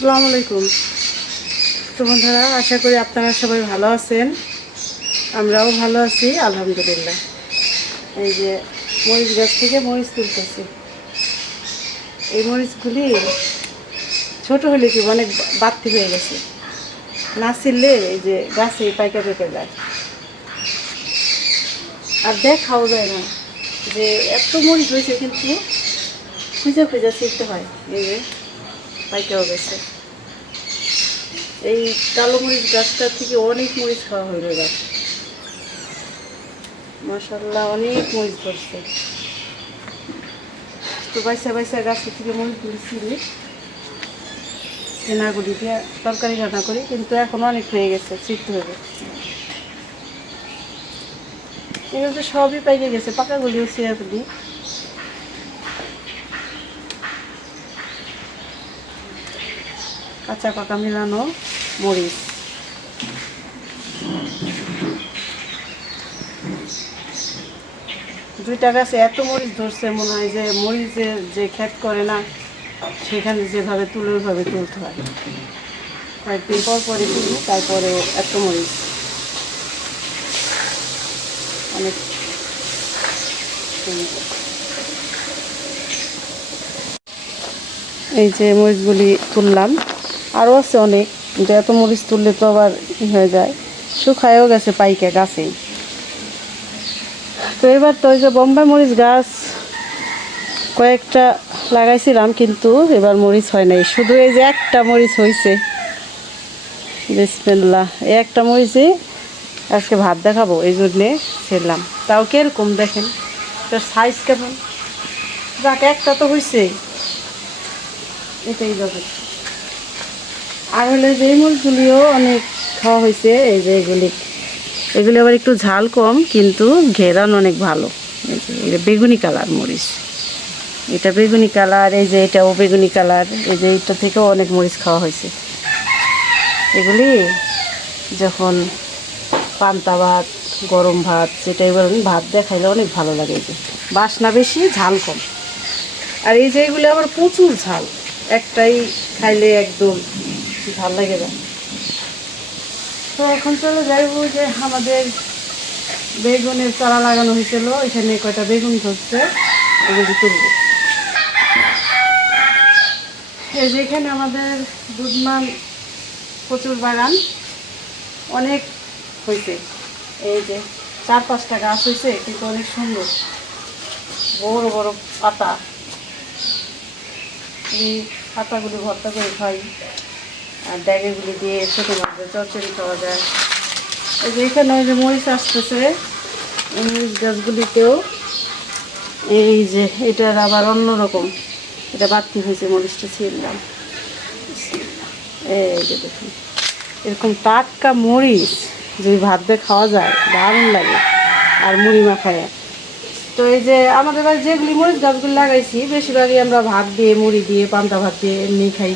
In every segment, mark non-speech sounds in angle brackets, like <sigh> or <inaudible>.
আসসালামু আলাইকুম। তো বন্ধুরা, আশা করি আপনারা সবাই ভালো আছেন। আমরাও ভালো আছি, আলহামদুলিল্লাহ। এই যে মরিচ গাছ থেকে মরিচ তুলতেছি। এই মরিচগুলি ছোট হলে কি অনেক বাড়তি হয়ে গেছে? না ছিললে এই যে গাছে পাইকা পেকে যায়। আর দেখাও যায় না যে এত মরিচ হয়েছে কিন্তু খুঁজে খুঁজে ছিলতে হয়। এই যে পাইকাও গেছে। এই কালো মরিচ গাছটা থেকে অনেক মরিচ খাওয়া হইল এবার। মাসাল্লাহ অনেক মরিচ ধরছে। তো বাইসা বাইসা গাছ থেকে মরিচ তুলছিলি চেনাগুলি দিয়ে তরকারি রান্না করি, কিন্তু এখন অনেক হয়ে গেছে ছিটতে হবে এগুলো সবই পাইকে গেছে পাকাগুলিও ছিঁড়ে ফেলি। কাঁচা পাকা মিলানো মরিচ। দুইটা গাছে এত মরিচ ধরছে, মনে হয় যে মরিচের যে ক্ষেত করে না, সেখানে যেভাবে তুলে ওইভাবে তুলতে হয়। কয়েকদিন পর পরে তুলি, তারপরে এত মরিচ। অনেক এই যে মরিচগুলি তুললাম। আরও আছে অনেক যে এত মরিচ তুললে তো আবার হয়ে যায়। শুকায়ও গেছে পাইকে গাছেই। তো এবার তো ওই যে বোম্বাই মরিচ গাছ, কয়েকটা লাগাইছিলাম কিন্তু এবার মরিচ হয় নাই। শুধু এই যে একটা মরিচ হয়েছে বিসমিল্লাহ, এই একটা মরিচে আজকে ভাত দেখাবো, এই জন্যে ছিলাম। তাও কীরকম দেখেন তার সাইজ কেমন? যাক, একটা তো হয়েছে এটাই যাবে। আর হলে যে মরিচগুলিও অনেক খাওয়া হয়েছে, এই যে এগুলি। এগুলি আবার একটু ঝাল কম, কিন্তু ঘেরান অনেক ভালো। এই এটা বেগুনি কালার মরিচ। এটা বেগুনি কালার, এই যে এটাও বেগুনি কালার। এই যে এটা থেকেও অনেক মরিচ খাওয়া হয়েছে। এগুলি যখন পান্তা ভাত, গরম ভাত, যেটাই বলেন, ভাত দিয়ে খাইলে অনেক ভালো লাগে এই যে। বাসনা বেশি, ঝাল কম। আর এই যে এগুলো আবার প্রচুর ঝাল। একটাই খাইলে একদম ঝাল লাগে যায় তো এখন চলে যাইব যে আমাদের বেগুনের চারা লাগানো হয়েছিল, এখানে কয়টা বেগুন ধরছে, এগুলি তুলব। এই যে এখানে আমাদের দুধমান প্রচুর বাগান, অনেক হয়েছে। এই যে চার পাঁচটা গাছ হয়েছে, কিন্তু অনেক সুন্দর। বড় বড় পাতা। এই পাতাগুলি ভর্তা করে খাই। আর ড্যাগেগুলি দিয়ে ছোটো মাছের চচ্চড়ি খাওয়া যায়। এই যে এখানে ওই যে মরিচ আসতেছে মরিচ গাছগুলিতেও এই যে এটার আবার অন্যরকম এটা বাড়তি হয়েছে মরিচটা ছিলাম এই যে দেখুন, এরকম টাটকা মরিচ যদি ভাত দিয়ে খাওয়া যায়, দারুণ লাগে, আর মুড়ি মাখায়। তো এই যে আমাদের বাড়ি যেগুলি মরিচ গাছগুলি লাগাইছি, বেশিরভাগই আমরা ভাত দিয়ে, মুড়ি দিয়ে, পান্তা ভাত দিয়ে এমনি খাই।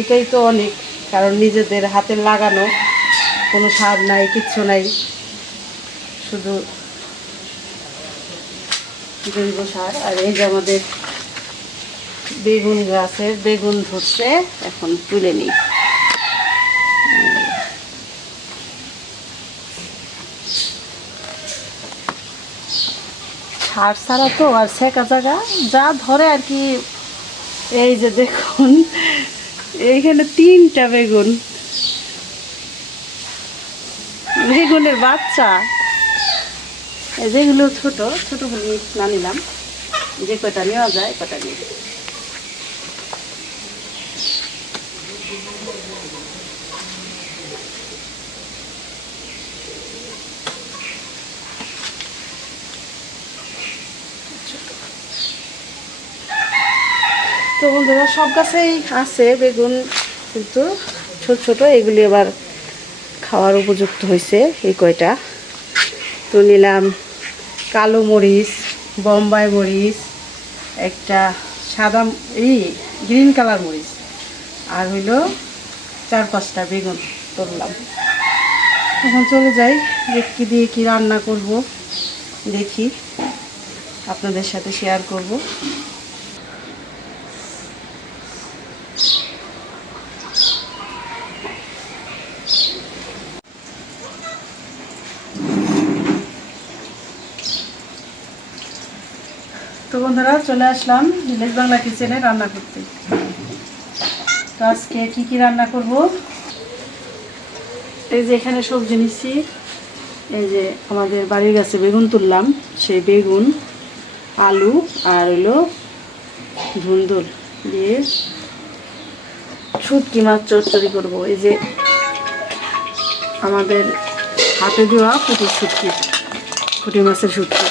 এটাই তো অনেক, কারণ নিজেদের হাতের লাগানো কোনো সার নাই, কিচ্ছু নাই। শুধু জৈব সার, আর এই যে আমাদের বেগুন গাছের বেগুন ধরছে, এখন তুলে নিই। সার ছাড়া তো আর শেখা জায়গা, যা ধরে আর কি, এই যে দেখুন এইখানে তিনটা বেগুন। বেগুনের বাচ্চা। যেগুলো ছোট ছোট হলে না নিলাম যে কটা নেওয়া যায় কটা নিয়ে। বন্ধুরা, সব গাছেই আছে বেগুন, কিন্তু ছোট ছোট এগুলি আবার খাওয়ার উপযুক্ত হয়েছে এই কয়টা। তো নিলাম কালো মরিচ, বোম্বাই মরিচ, একটা সাদা এই গ্রিন কালার মরিচ, আর হইল চার পাঁচটা বেগুন তুললাম। এখন চলে যাই দেখি দিয়ে কি রান্না করব, দেখি আপনাদের সাথে শেয়ার করব। বন্ধুরা, চলে আসলাম ভিলেজ বাংলা কিচেনে রান্না করতে। তো আজকে কি কি রান্না করব? এই যে এখানে সবজি নিচ্ছি। এই যে আমাদের বাড়ির গাছে বেগুন তুললাম, সেই বেগুন, আলু আর হলো ধুন্দুল দিয়ে শুটকি মাছ চচ্চড়ি করব। এই যে আমাদের হাতে দেওয়া পুটির শুটকি, পুঁটি মাছের শুটকি।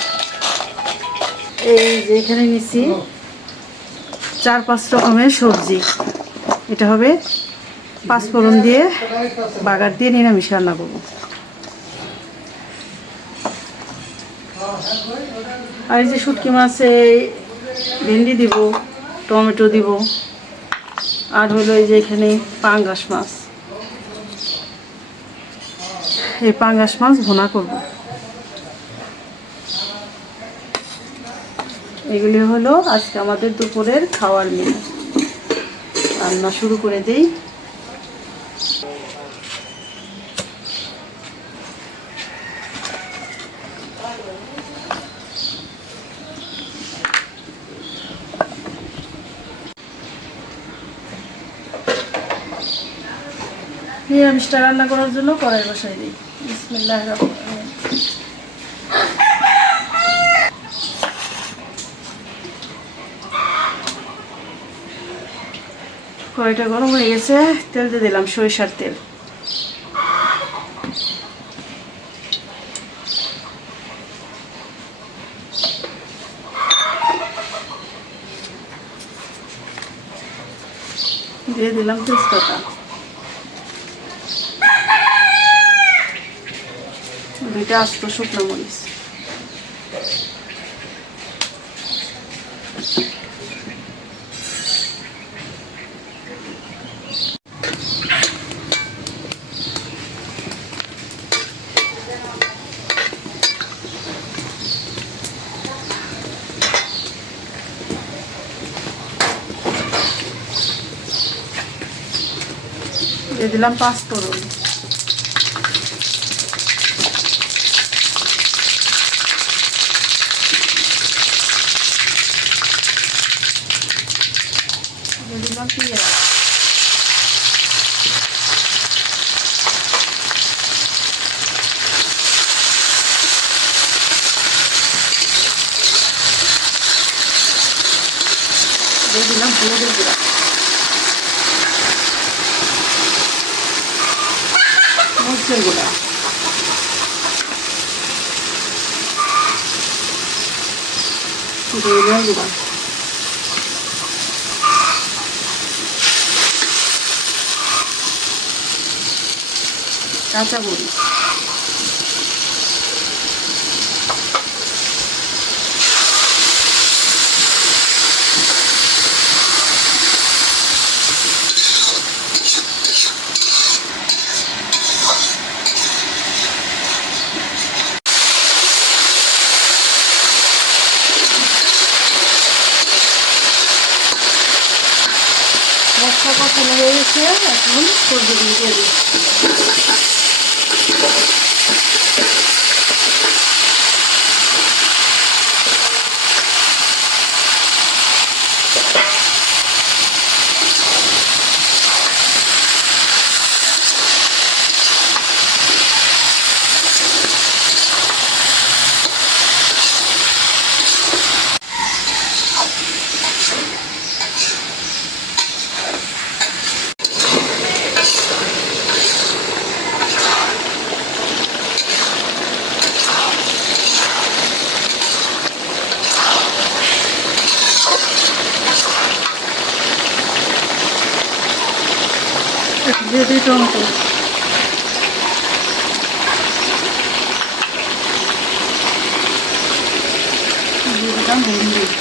এই যে এখানে নিচ্ছি চার পাঁচ রকমের সবজি। এটা হবে পাঁচফোড়ন দিয়ে বাগার দিয়ে নিরামিষ রান্না করব। আর এই যে শুটকি মাছে ভেন্ডি দিব, টমেটো দিব, আর হলো এই যে এখানে পাঙ্গাস মাছ। এই পাঙ্গাস মাছ ভোনা করব। এগুলি হলো আজকে আমাদের দুপুরের খাওয়ার মেনু রান্না শুরু করে দেই। নিরামিষটা রান্না করার জন্য কড়াই বসাই দিই। বিসমিল্লাহ কড়াইটা গরম হয়ে গেছে, তেল দিয়ে দিলাম সরিষার তেল। দিয়ে দিলাম তেজপাতা। দুইটা আস্ত শুকনো মরিচ। দিলাম পাঁচ ফোড়ন দিয়ে দিলাম পেঁয়াজ দিয়ে দিলাম হলুদের গুঁড়া মরিচের গুঁড়া ধনিয়ার গুঁড়া কাঁচা মরিচ মশলা কষানো হয়ে এখন সবজিগুলো দিয়ে দিই দিয়ে দিই টমেটো দিয়ে দিলাম ভেন্ডি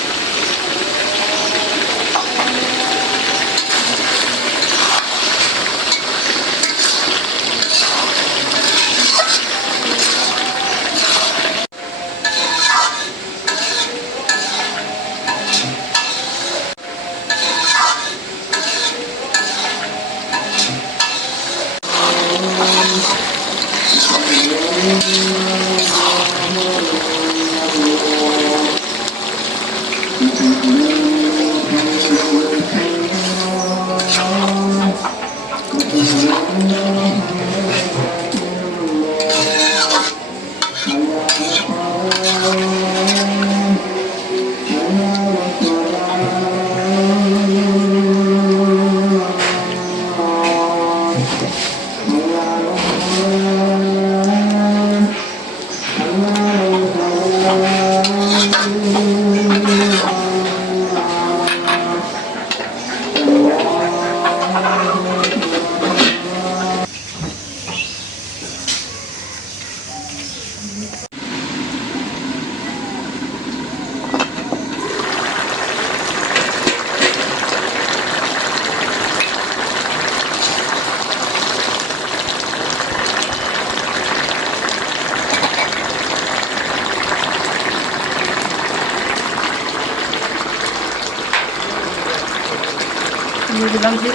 Thank you.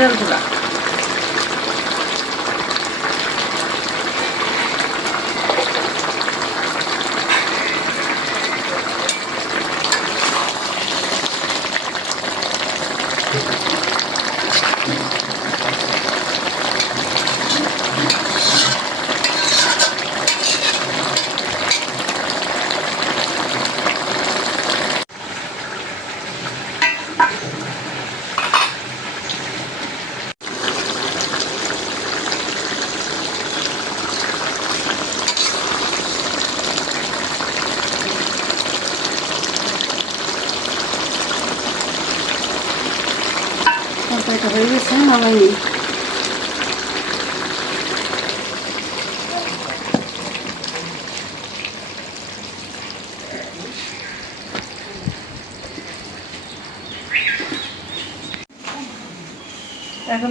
দিয়ে দিলাম জিরার গুঁড়া তরকারিটা হয়ে গেছে নামাই নিই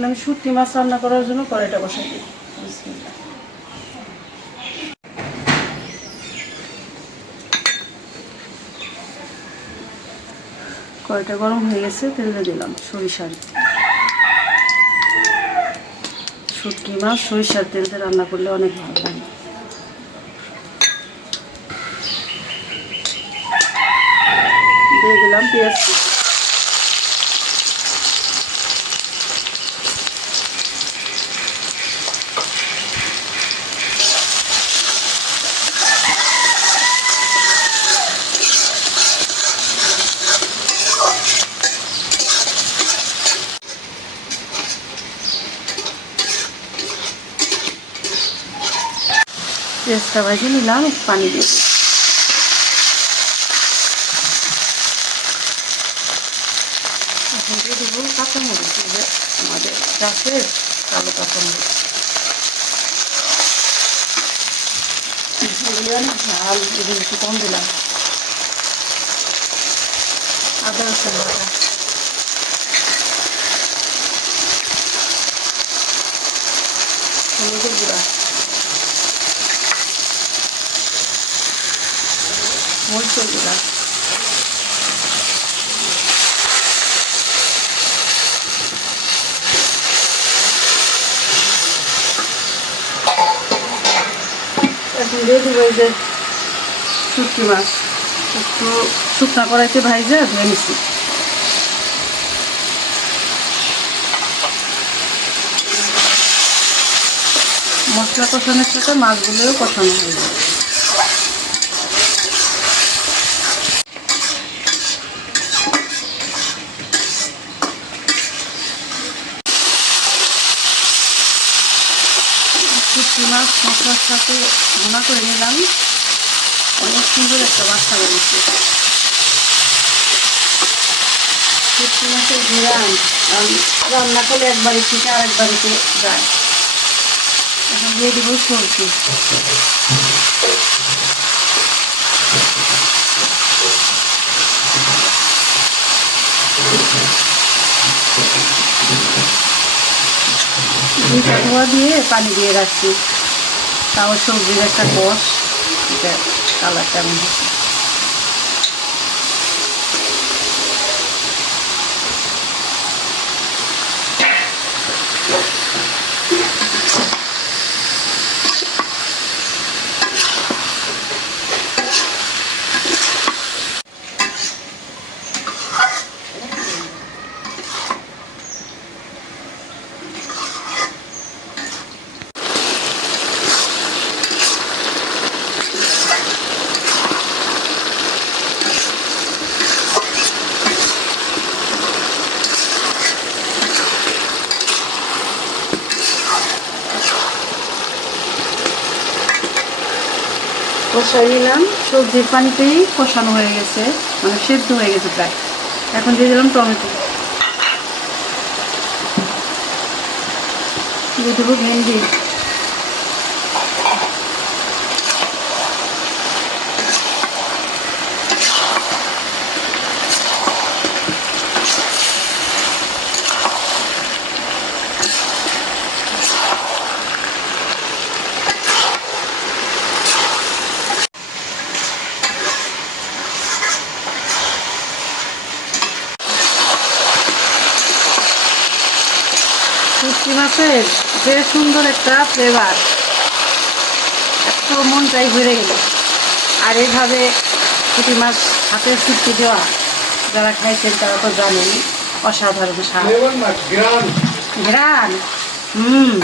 এখন আমি শুটকি মাছ রান্না করার জন্য কড়াইটা বসাই দিই। কড়াইটা গরম হয়ে গেছে, তেল দিয়ে দিলাম সরিষার শুটকি মাছ, সরিষার তেল দিয়ে রান্না করলে অনেক ভালো লাগে। দিয়ে দিলাম পেঁয়াজ পেঁয়াজটা নিলাম, একটু পানি দিয়ে। এখন দিয়ে দেবো কাঁচামরিচ আমাদের গাছের কালো কাঁচামরিচ। অনেক ঝাল, এগুলো একটু কম দিলাম। আদা রসুন বাটা। গুঁড়া এখন দিয়ে মাছ একটু শুকনা কড়াইতে ভাইজা ধুয়ে নিচ্ছি মশলা কষানোর সাথে মাছগুলোও কষানো হয়ে যাবে শুটকি মাছ মশলার সাথে ভুনা করে নিলাম। অনেক সুন্দর একটা বাচ্চা বেরিয়েছে রান্না করলে একবারে থেকে আরেক বাড়িতে যায়। এখন দিয়ে দিব সবজি দিয়ে পানি দিয়ে রাখছি। তাও সবজির একটা কষ এটা কালারটা এমন বসাই নিলাম। সবজির পানিতেই কষানো হয়ে গেছে মানে সেদ্ধ হয়ে গেছে প্রায়। এখন দিয়ে দিলাম টমেটো। দিয়ে দেবো ভেন্ডি শুটকি মাছের যে সুন্দর একটা ফ্লেভার এত মনটাই ভরে গেল। আর এইভাবে শুটি মাছ হাতের শুটকি দেওয়া। যারা খাইছেন তারা তো জানেন অসাধারণ স্বাদ। ঘেরান হুম।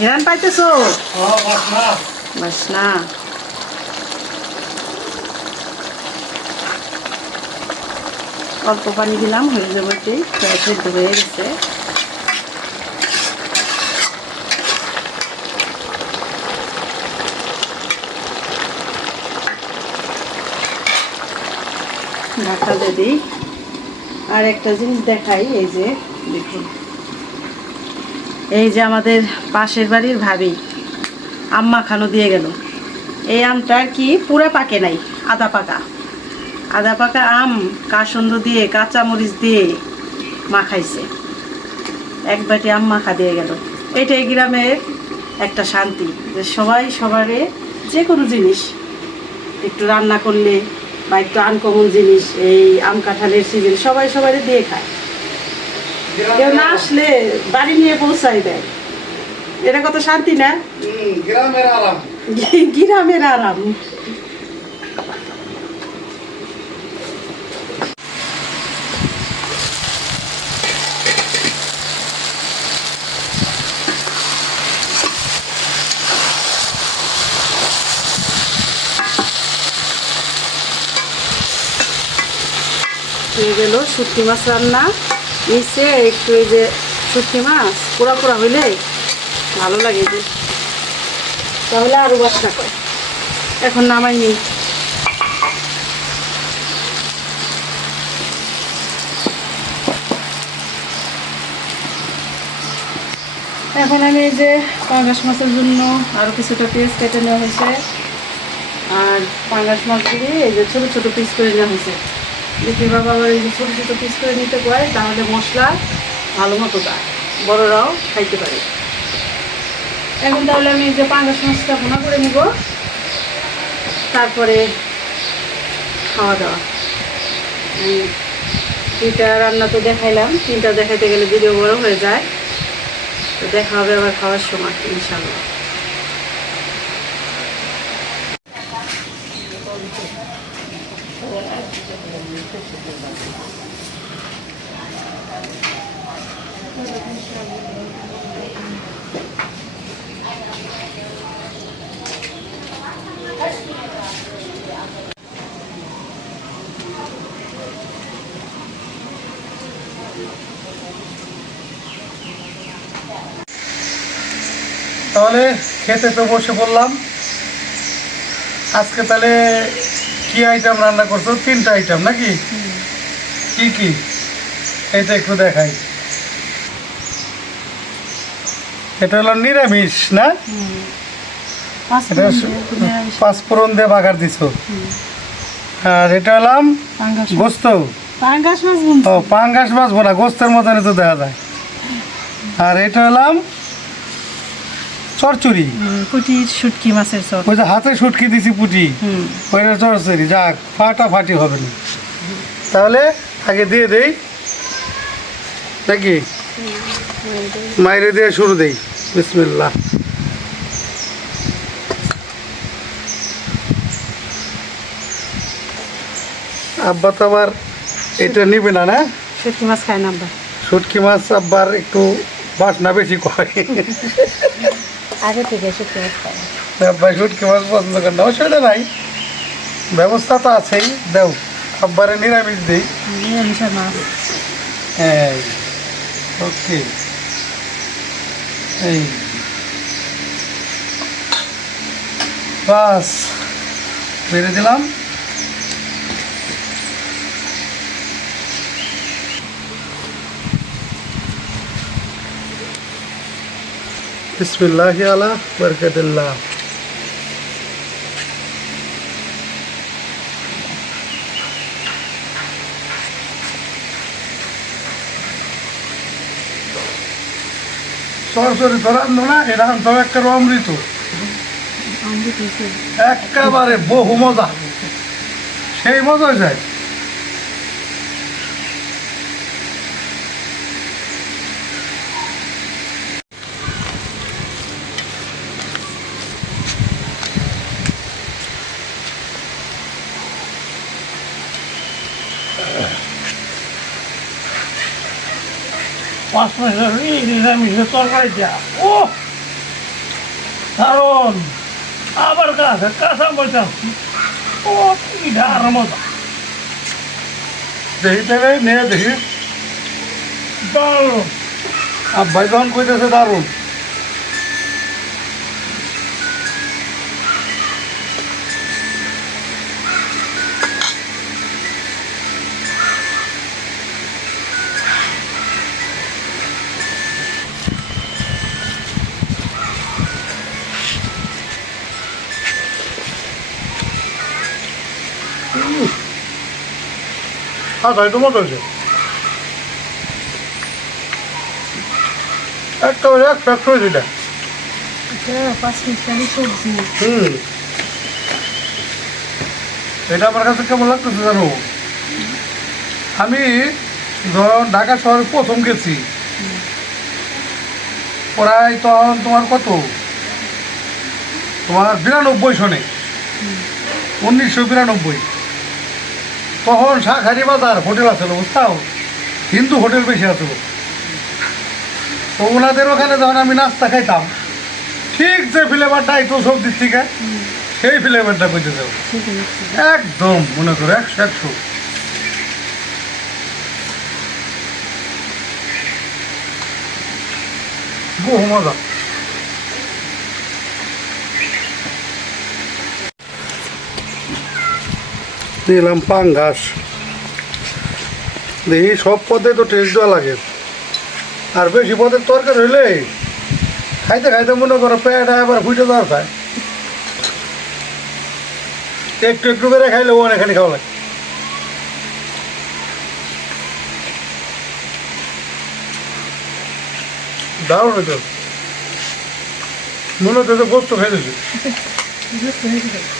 ঘেরান পাইতেছো? হ্যাঁ বাস না অল্প পানি দিলাম হয়ে যাবে সেদ্ধ হয়ে গেছে। ঢাকা দিয়ে দিই। আর একটা জিনিস দেখাই, এই যে দেখুন। এই যে আমাদের পাশের বাড়ির ভাবি, আম্মা খানো দিয়ে গেল। এই আমটা কি পুরো পাকে নাই, আদা পাকা। আদা পাকা আম, কাসন্দ দিয়ে কাঁচা মরিচ দিয়ে মাখাইছে। এক বাটি আম মাখা দিয়ে গেল। এটাই গ্রামের একটা শান্তি, যে সবাই সবারে যে কোনো জিনিস একটু রান্না করলে বা একটু আনকমন জিনিস এই আম কাঁঠালের সিজন সবাই সবাই দিয়ে খায়। কেউ না আসলে বাড়ি নিয়ে পৌঁছাই দেয়। এটা কত শান্তি না? গ্রামের আরাম। গ্রামের আরাম। হয়ে গেল শুটকি মাছ রান্না। নিচে একটু এই যে শুটকি মাছ, পোড়া পোড়া হইলে ভালো লাগে যে। তাহলে আরও বাসনা করে। এখন নামাই নি। এখন আমি এই যে পাঙ্গাস মাছের জন্য আরও কিছুটা পেঁয়াজ কেটে নেওয়া হয়েছে। আর পাঙ্গাস মাছ দিয়ে এই যে ছোটো ছোটো পিস করে নেওয়া হয়েছে। দেখি বাবা আবার ছোটো ছোটো পিস করে নিতে পারে তাহলে মশলা ভালো মতো দেয়। বড়রাও খাইতে পারে। এখন তাহলে আমি যে পাঙ্গাস মাছটা ভোনা করে নিব। তারপরে খাওয়া দাওয়া। তিনটা রান্না তো দেখাইলাম, তিনটা দেখাইতে গেলে ভিডিও বড় হয়ে যায়। তো দেখা হবে আবার খাওয়ার সময় ইনশাল্লাহ তাহলে খেতে তো বসে পড়লাম আজকে তাহলে কি আইটেম রান্না করছ? তিনটা আইটেম নাকি? কি কি? এটা একটু দেখাই। এটা হলো নিরামিষ না? এটা পাঁচফোড়ন দিয়ে বাগার দিছো। আর এটা হলাম গোস্ত। পাঙ্গাস মাছ ও পাঙ্গাস মাছ বোনা গোস্তের মতন তো দেখা যায়। আর এটা হলাম চরচুরি। কুটির শুটকি মাছের চপ ওই যে হাতে সুটকি দিছি পুটি ওইটা চরচুরি যাক ফাটা ফাটি হবে না। তাহলে আগে দিয়ে দেই। নাকি মাইরে দিয়ে শুরু দেই। বিসমিল্লাহ। আব্বা তো আবার এটা নিবে না না? শুটকি মাছ খায় না আব্বা। শুটকি মাছ আব্বার একটু বাসনা বেশি করে। আগে থেকে শুটকি মাছ খায় না। আব্বা শুটকি মাছ পছন্দ করে না অসুবিধা নাই ব্যবস্থা তো আছেই দেও আব্বারে নিরামিষ দিই নিরামিষের মাছ এই ওকে এই বাস বেড়ে দিলাম বিসমিল্লাহি আলা বরকাতুল্লাহ। সরাসরি তো রান্ধো না তো একটা অমৃত একেবারে বহু মজা। সেই মজা যায়। নিরামিষের তরকারি ও দারুণ। আবার কাছে কাঁচা মজা ও কি ডার মজা দেখি দেবে দেখি। দারুণ। আর যখন কইতেছে দারুণ। আচ্ছা এটা মতো হয়েছে একটা হয়ে এক প্যাক করে হুম। এটা আমার কাছে কেমন লাগতেছে জানো? আমি ধরুন ঢাকা শহরে প্রথম গেছি। প্রায় তখন তোমার কত? তোমার বিরানব্বই সনে। উনিশশো বিরানব্বই। তখন শাখারি বাজার, হোটেল আছিল বুঝতাও হিন্দু হোটেল বেশি আছিল। তো ওনাদের ওখানে যখন আমি নাস্তা খাইতাম, ঠিক যে ফ্লেভারটা আইতো সবজির থেকে, সেই ফ্লেভারটা পেতে যাব একদম, মনে করো, একশো একশো। বহু মজা। নিলাম পাঙ্গাস। দেখি সব পদে তো টেস্ট দেওয়া লাগে। আর বেশি পদের তরকারি হইলে খাইতে খাইতে মনে করো পেট আবার ফুটে দেওয়ার খায় একটু একটু করে খাইলে অনেকখানি খাওয়া লাগে। দারুণ হইতো। মনে হচ্ছে খাই দিয়েছে <laughs>